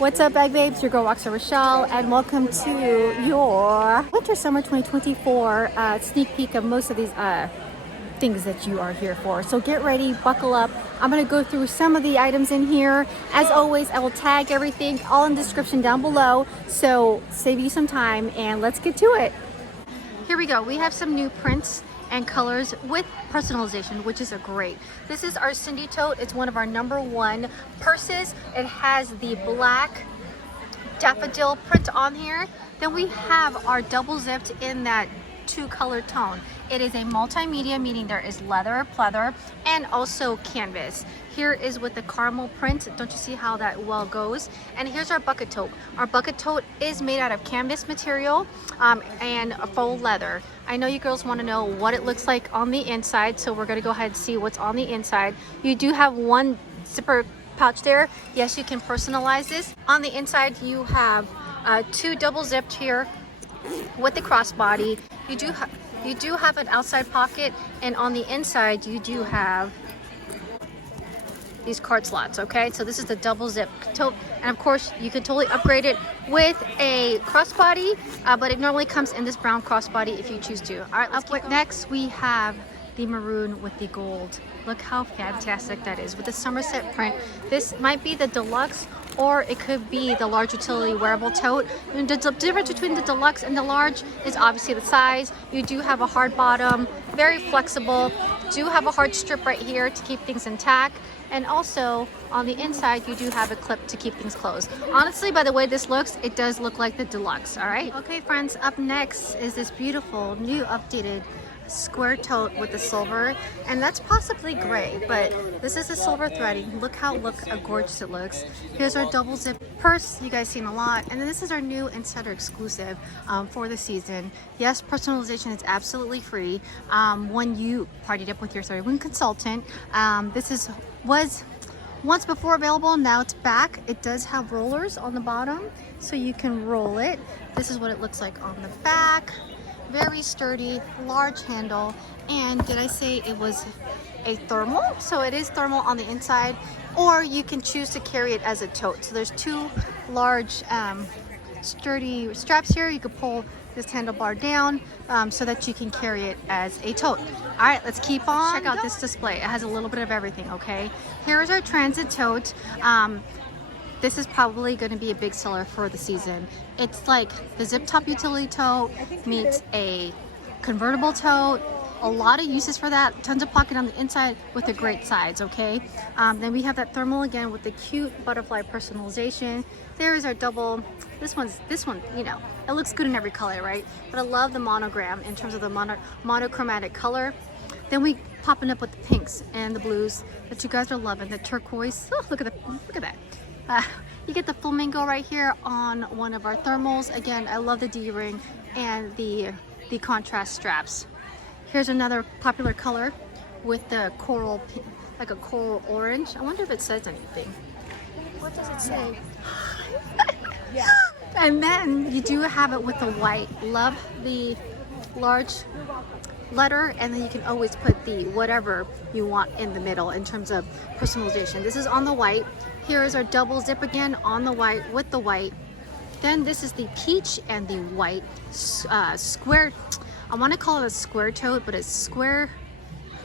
What's up, Bag Babes? Your girl Roxanne Rochelle, and welcome to your Winter Summer 2024 sneak peek of most of these things that you are here for. So get ready, buckle up. I'm going to go through some of the items in here. As always, I will tag everything all in the description down below, so save you some time and let's get to it. Here we go. We have some new prints and colors with personalization, which is a great. This is our Cindy tote. It's one of our #1 purses. It has the black daffodil print on here. Then we have our double zipped in that 2-color tone. It is a multimedia, meaning there is leather, pleather, and also canvas. Here is with the caramel print. Don't you see how that well goes? And here's our bucket tote. Our bucket tote is made out of canvas material and a faux leather. I know you girls want to know what it looks like on the inside, so we're going to go ahead and see what's on the inside. You do have one zipper pouch there. Yes, you can personalize this. On the inside, you have 2 double zipped here with the crossbody. You do have an outside pocket, and on the inside you do have these card slots. Okay, so this is the double zip tote, and of course you could totally upgrade it with a crossbody, but it normally comes in this brown crossbody if you choose to. All right, let's keep going. Next we have the maroon with the gold. Look how fantastic that is with the Somerset print. This might be the deluxe, or it could be the large utility wearable tote. And the difference between the deluxe and the large is obviously the size. You do have a hard bottom, very flexible, do have a hard strip right here to keep things intact, and also on the inside you do have a clip to keep things closed. Honestly, by the way this looks, it does look like the deluxe. All right, okay friends, up next is this beautiful new updated square tote with the silver, and that's possibly gray, but this is the silver threading. Look how gorgeous it looks. Here's our double zip purse, you guys seen a lot, and then this is our new insider exclusive for the season. Yes, personalization is absolutely free when you partied up with your 31 consultant. This was once before available, now it's back. It does have rollers on the bottom, so you can roll it. This is what it looks like on the back. Very sturdy, large handle, and did I say it was a thermal? So it is thermal on the inside, or you can choose to carry it as a tote. So there's 2 large sturdy straps here. You could pull this handlebar down so that you can carry it as a tote. All right, let's keep on. Check out this display. It has a little bit of everything. Okay, here's our transit tote. This is probably going to be a big seller for the season. It's like the zip top utility tote meets a convertible tote. A lot of uses for that. Tons of pocket on the inside with a great size. Okay. Then we have that thermal again with the cute butterfly personalization. There is our double. This one, you know, it looks good in every color, right? But I love the monogram in terms of the monochromatic color. Then we popping up with the pinks and the blues that you guys are loving. The turquoise. Oh, look at that. You get the flamingo right here on one of our thermals. Again, I love the D-ring and the contrast straps. Here's another popular color with the coral, like a coral orange. I wonder if it says anything. What does it say? Yeah. And then you do have it with the white. Love the large letter, and then you can always put the whatever you want in the middle in terms of personalization. This is on the white. Here is our double zip again on the white with the white. Then this is the peach and the white square. I want to call it a square tote, but it's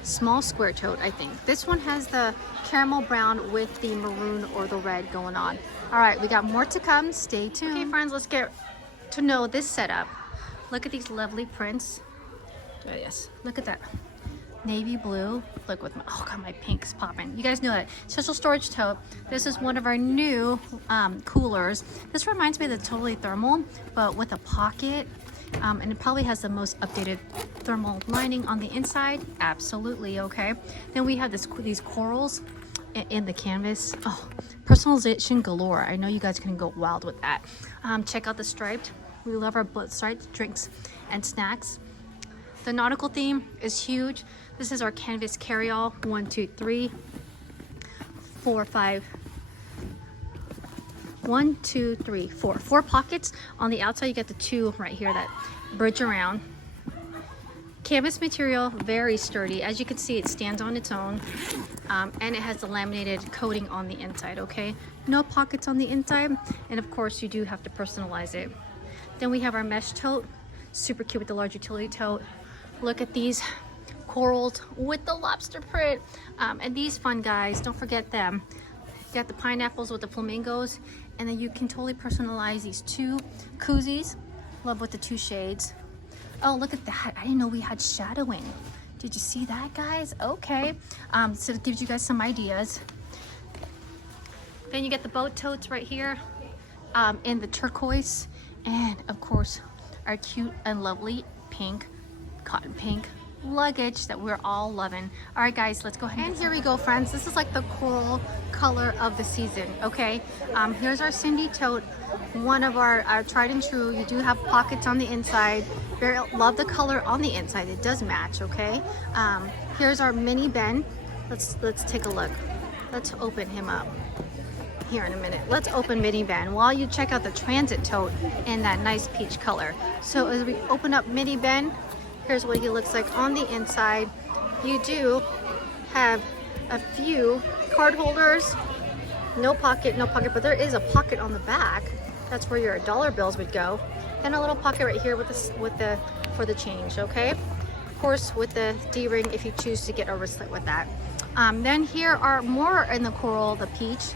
small square tote, I think. This one has the caramel brown with the maroon or the red going on. All right, we got more to come. Stay tuned. Okay friends, let's get to know this setup. Look at these lovely prints. Oh, yes, look at that navy blue. Look with my, oh god, my pink's popping. You guys know that special storage tote. This is one of our new coolers. This reminds me of the totally thermal, but with a pocket, and it probably has the most updated thermal lining on the inside. Absolutely. Okay, then we have these corals in the canvas. Oh, personalization galore. I know you guys can go wild with that. Check out the striped. We love our striped drinks and snacks. The nautical theme is huge. This is our canvas carry-all. 1, 2, 3, 4, 5. 1, 2, 3, 4. 4 pockets on the outside. You get the 2 right here that bridge around. Canvas material, very sturdy. As you can see, it stands on its own, and it has a laminated coating on the inside, okay? No pockets on the inside, and of course you do have to personalize it. Then we have our mesh tote, super cute with the large utility tote. Look at these corals with the lobster print, and these fun guys, don't forget them. You got the pineapples with the flamingos, and then you can totally personalize these two koozies. Love with the two shades. Oh, look at that. I didn't know we had shadowing. Did you see that, guys? Okay. So it gives you guys some ideas. Then you get the boat totes right here in the turquoise. And of course, our cute and lovely pink, cotton pink luggage that we're all loving. All right, guys, let's go ahead. And here we go, friends. This is like the coral color of the season, okay? Here's our Cindy tote, one of our tried and true. You do have pockets on the inside. Very love the color on the inside. It does match, okay? Here's our mini Ben. Let's take a look. Let's open him up here in a minute. Let's open mini Ben while you check out the transit tote in that nice peach color. So as we open up mini Ben, here's what he looks like on the inside. You do have a few card holders. No pocket, but there is a pocket on the back. That's where your dollar bills would go. And a little pocket right here for the change, okay? Of course, with the D-ring if you choose to get a wristlet with that. Then here are more in the coral, the peach,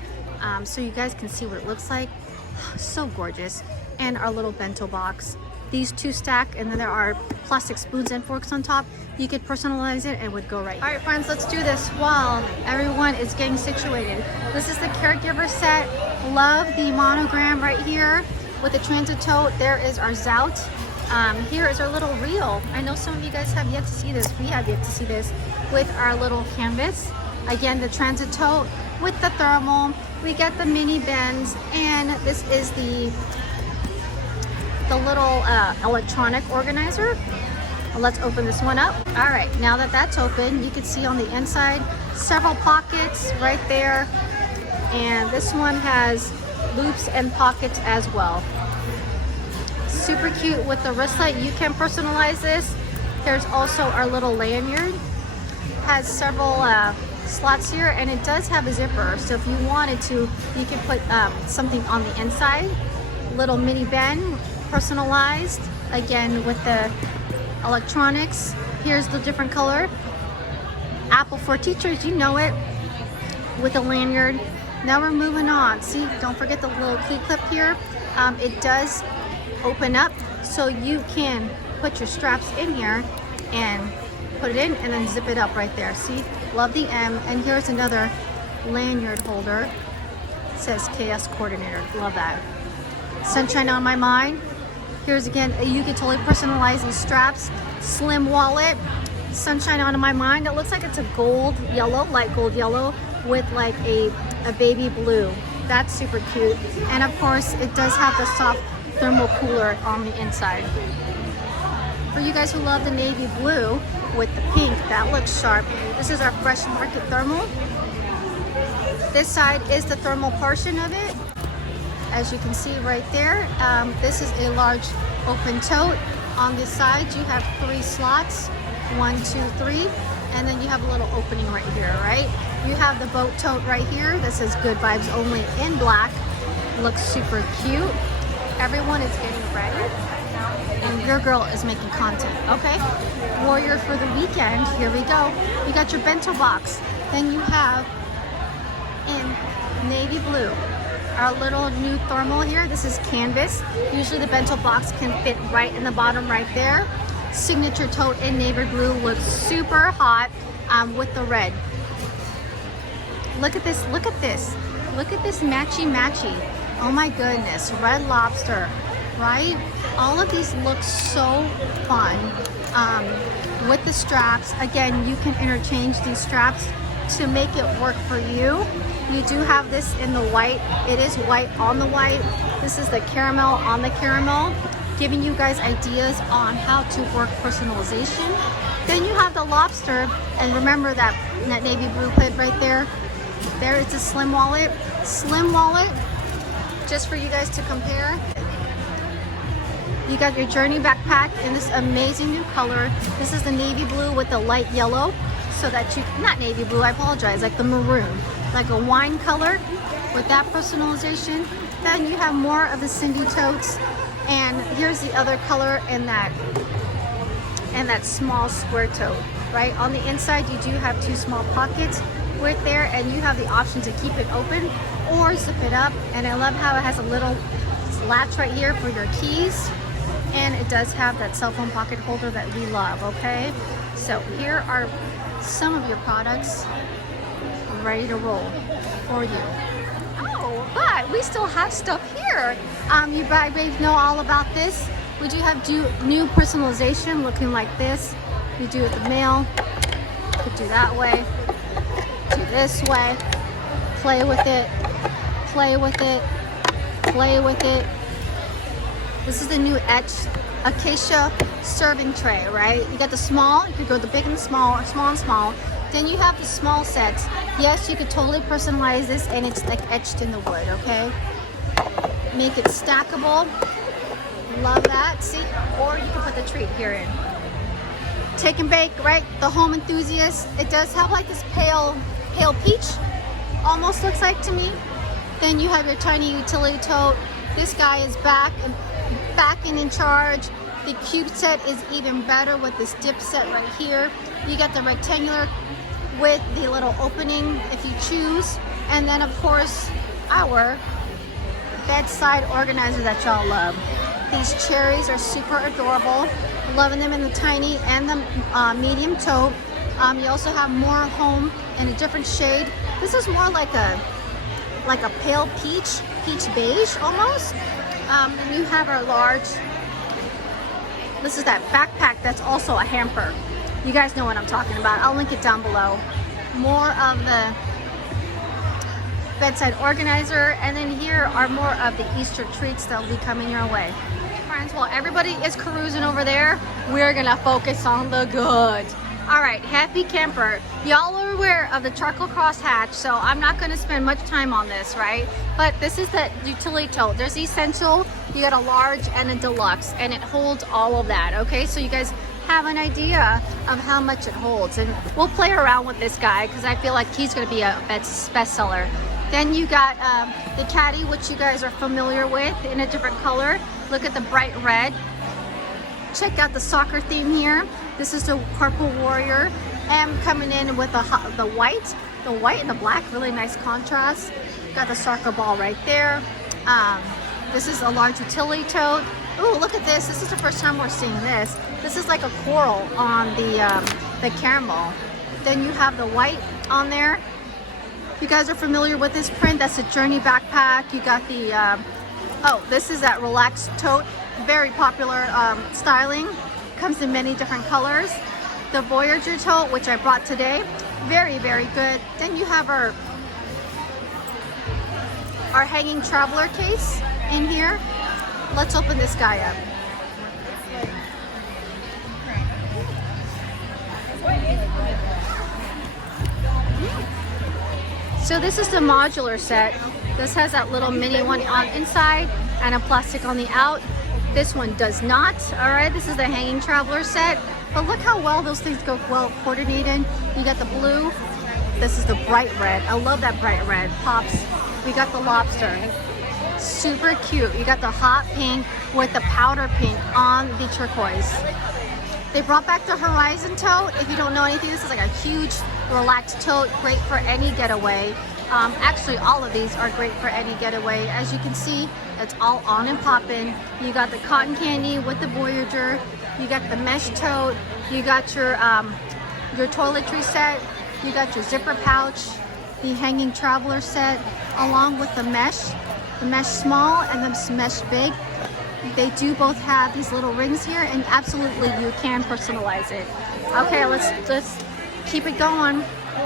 so you guys can see what it looks like. So gorgeous. And our little bento box. These two stack, and then there are plastic spoons and forks on top. You could personalize it and it would go right. All right, friends, let's do this while everyone is getting situated. This is the Caregiver Set. Love the monogram right here with the transit tote. There is our Zout. Here is our little reel. I know some of you guys have yet to see this. We have yet to see this with our little canvas. Again, the transit tote with the thermal. We got the mini bends, and this is the little electronic organizer. Let's open this one up. All right, now that that's open, you can see on the inside several pockets right there, and this one has loops and pockets as well. Super cute with the wristlet. You can personalize this. There's also our little lanyard. Has several slots here, and it does have a zipper, so if you wanted to, you could put something on the inside. Little mini Ben, personalized, again with the electronics. Here's the different color. Apple for teachers, you know it, with a lanyard. Now we're moving on. See, don't forget the little key clip here. It does open up, so you can put your straps in here and put it in and then zip it up right there. See, love the M. And here's another lanyard holder. It says KS coordinator, love that. Sunshine on my mind. Here's again, you can totally personalize these straps. Slim wallet, sunshine on my mind. It looks like it's a gold yellow, light gold yellow with like a baby blue. That's super cute. And of course, it does have the soft thermal cooler on the inside. For you guys who love the navy blue with the pink, that looks sharp. This is our Fresh Market thermal. This side is the thermal portion of it. As you can see right there, this is a large open tote. On the sides, you have 3 slots, 1, 2, 3, and then you have a little opening right here, right? You have the boat tote right here. This is Good Vibes Only in black. Looks super cute. Everyone is getting ready, and your girl is making content, okay? Warrior for the weekend, here we go. You got your bento box. Then you have in navy blue, our little new thermal here. This is canvas. Usually the bento box can fit right in the bottom right there. Signature tote in navy blue looks super hot with the red. Look at this, look at this. Look at this matchy. Oh my goodness, red lobster, right? All of these look so fun with the straps. Again, you can interchange these straps to make it work for you. You do have this in the white. It is white on the white. This is the caramel on the caramel, giving you guys ideas on how to work personalization. Then you have the lobster, and remember that navy blue clip right there. There is a slim wallet. Slim wallet, just for you guys to compare. You got your Journey backpack in this amazing new color. This is the navy blue with the light yellow, so that you, not navy blue, I apologize, like the maroon, like a wine color with that personalization. Then you have more of the Cindy totes, and here's the other color in that small square tote, right? On the inside, you do have two small pockets right there, and you have the option to keep it open or zip it up. And I love how it has a little latch right here for your keys, and it does have that cell phone pocket holder that we love. Okay, so here are some of your products ready to roll for you. Oh, but we still have stuff here. You probably know all about this. We do have new personalization looking like this. You do it the mail, could do that way, do this way, play with it, play with it, play with it. This is the new etched acacia serving tray, right? You got the small, you could go the big and the small, or small and small. Then you have the small sets. Yes, you could totally personalize this, and it's like etched in the wood, okay? Make it stackable. Love that. See? Or you can put the treat here in. Take and bake, right? The home enthusiast. It does have like this pale peach, almost looks like to me. Then you have your tiny utility tote. This guy is back and in charge. The cube set is even better with this dip set right here. You got the rectangular with the little opening if you choose. And then of course, our bedside organizer that y'all love. These cherries are super adorable. Loving them in the tiny and the medium tote. You also have more home in a different shade. This is more like a pale peach beige almost. And you have our large. This is that backpack that's also a hamper. You guys know what I'm talking about. I'll link it down below. More of the bedside organizer, and then here are more of the Easter treats that will be coming your way. Friends, while everybody is cruising over there, we're gonna focus on the good. All right, happy camper. Y'all are aware of the charcoal crosshatch, so I'm not gonna spend much time on this, right? But this is the utility tote. There's the essential, you got a large and a deluxe, and it holds all of that, okay? So you guys have an idea of how much it holds, and we'll play around with this guy because I feel like he's gonna be a bestseller. Then you got the caddy, which you guys are familiar with, in a different color. Look at the bright red. Check out the soccer theme here. This is the Carpool Warrior, and coming in with the white and the black, really nice contrast. Got the soccer ball right there. This is a large utility tote. Ooh, look at this. This is the first time we're seeing this. This is like a coral on the caramel. Then you have the white on there. You guys are familiar with this print. That's a Journey backpack. You got the, oh, this is that relaxed tote. Very popular styling. Comes in many different colors. The Voyager tote, which I brought today. Very, very good. Then you have our hanging traveler case in here. Let's open this guy up. So this is the modular set. This has that little mini one on inside and a plastic on the out. This one does not. All right, this is the hanging traveler set. But look how well those things go well coordinated. You got the blue. This is the bright red. I love that bright red. Pops. We got the lobster. Super cute. You got the hot pink with the powder pink on the turquoise. They brought back the Horizon tote. If you don't know anything, this is like a huge relaxed tote, great for any getaway. Actually, all of these are great for any getaway. As you can see, it's all on and popping. You got the cotton candy with the Voyager. You got the mesh tote. You got your toiletry set. You got your zipper pouch, the hanging traveler set, along with the mesh small and the mesh big. They do both have these little rings here, and absolutely you can personalize it. Okay, let's keep it going.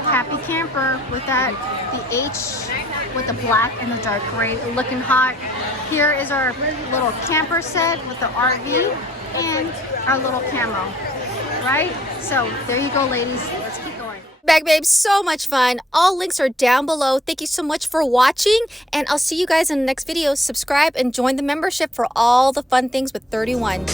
Happy camper with that, the H with the black and the dark gray, looking hot. Here is our little camper set with the RV and our little camo. right? So there you go, ladies. Let's keep going. Bag babes, so much fun. All links are down below. Thank you so much for watching, and I'll see you guys in the next video. Subscribe and join the membership for all the fun things with 31.